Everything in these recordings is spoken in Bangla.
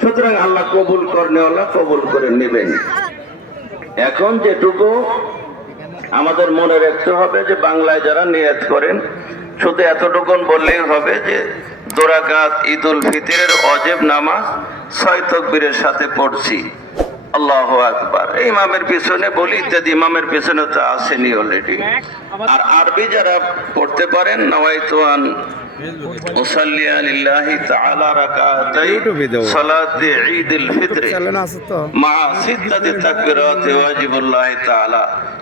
সুতরাং আল্লাহ কবুল করনে আল্লাহ কবুল করে নেবেন। এখন যেটুকু আমাদের মনে রাখতে হবে যে বাংলায় যারা নিয়ত করেন, শুধু এতটুকুন বললেই হবে যে দোরাকাত ঈদ উল ফিতরের অজেব নামাজ, ছয় তকবীরের সাথে পড়ছি। আল্লাহ আকবার। ইমামের পিছনে বলি, ইত্যাদি ইমামের পিছনে তো আসেনি অলরেডি আর আরবি যারা পড়তে পারেন, নওয়াইতুয়ান أصلي لله تعالى ركعتي صلاة عيد الفطر مع ستة تكبيرات واجب الله تعالى.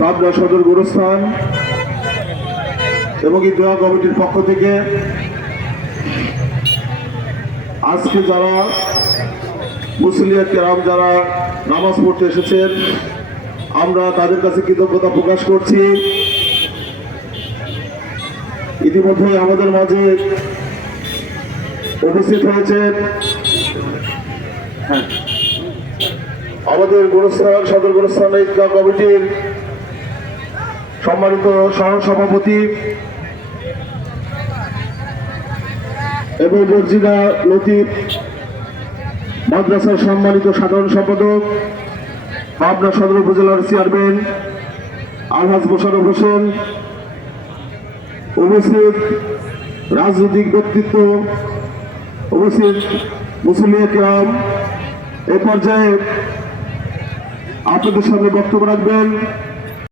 পাবনা সদর গুরুস্থান এবং দোয়া কমিটির পক্ষ থেকে আজকে যারা মুসলিয়া কেরাম যারা নামাজ পড়তে এসেছেন, আমরা তাদের কাছে কৃতজ্ঞতা প্রকাশ করছি। ইতিমধ্যে আমাদের মাঝে উপস্থিত হয়েছেন হ্যাঁ আমাদের গুরুস্থান, সদর গুরুস্থান ঈদগাহ কমিটির সম্মানিত সহ সভাপতি এবং মর্জিনা লতিফ মাদ্রাসার সম্মানিত সাধারণ সম্পাদক, পাবনা সদর উপজেলার চেয়ারম্যান আলহাজ মোশারফ হোসেন উপস্থিত রাজনৈতিক ব্যক্তিত্ব অভিষেক মুসলিয়া কেরাম এ পর্যায়ে আপনাদের সামনে বক্তব্য রাখবেন।